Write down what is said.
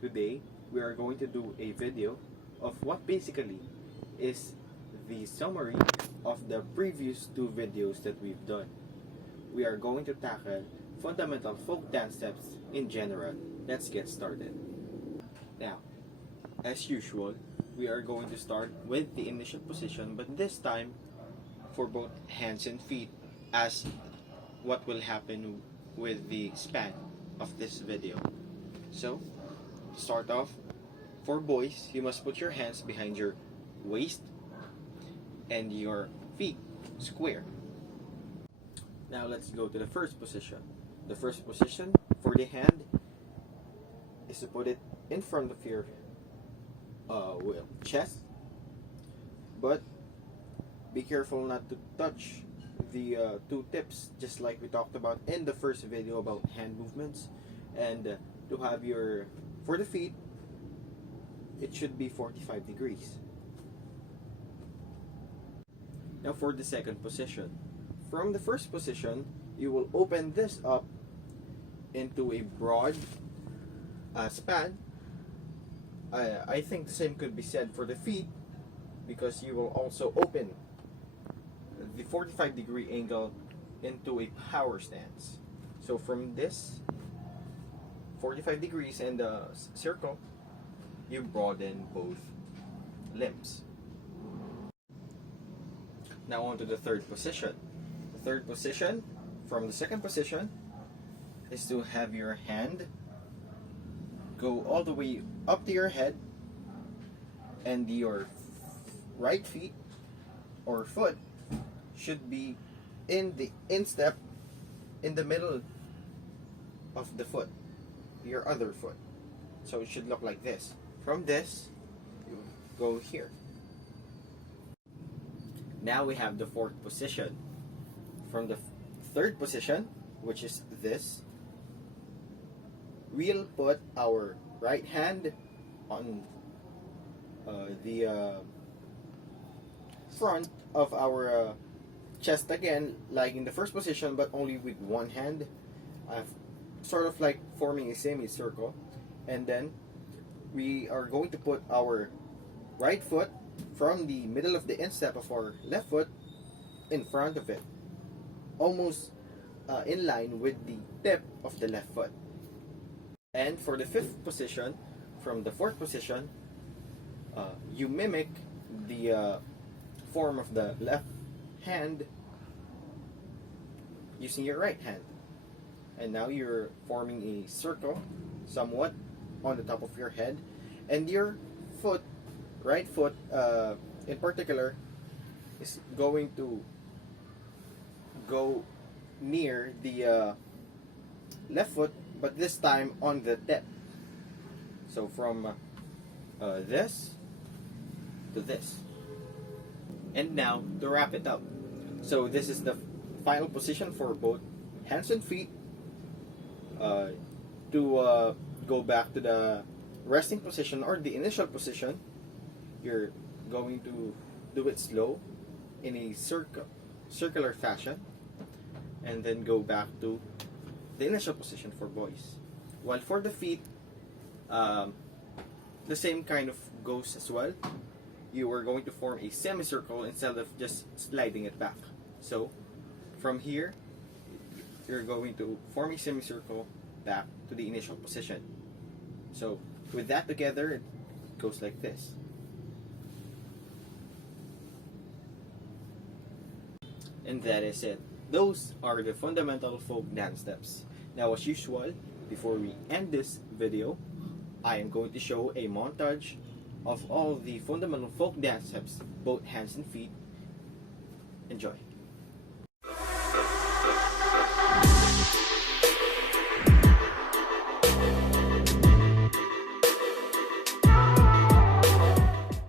Today, we are going to do a video of what basically is the summary of the previous two videos that we've done. We are going to tackle fundamental folk dance steps in general. Let's get started. Now, as usual, we are going to start with the initial position, but this time for both hands and feet, as what will happen with the span of this video. So, to start off, for boys, you must put your hands behind your waist and your feet square. Now let's go to the first position. The first position for the hand is to put it in front of your chest, but be careful not to touch the two tips, just like we talked about in the first video about hand movements. And to have your, for the feet, it should be 45 degrees. Now for the second position. From the first position, you will open this up into a broad span. I think the same could be said for the feet, because you will also open the 45 degree angle into a power stance. So from this 45 degrees and the circle, you broaden both limbs. Now on to the third position. The third position, from the second position, is to have your hand go all the way up to your head, and your right feet or foot should be in the instep in the middle of the foot, your other foot. So it should look like this. From this, you go here. Now we have the fourth position. From the third position, which is this, we'll put our right hand on the front of our chest again, like in the first position, but only with one hand, sort of like forming a semicircle. And then we are going to put our right foot from the middle of the instep of our left foot in front of it, almost in line with the tip of the left foot. And for the fifth position, from the fourth position, you mimic the form of the left hand using your right hand. And now you're forming a circle somewhat on the top of your head, and your foot, right foot in particular, is going to go near the left foot, but this time on the tip. So from this to this. And now to wrap it up. So this is the final position for both hands and feet. To go back to the resting position or the initial position, you're going to do it slow in a circular fashion, and then go back to the initial position for boys. While for the feet, the same kind of goes as well. You are going to form a semicircle instead of just sliding it back. So from here, you're going to form a semicircle back to the initial position. So with that together, it goes like this. And that is it. Those are the fundamental folk dance steps. Now, as usual, before we end this video, I am going to show a montage of all the fundamental folk dance steps, both hands and feet. Enjoy.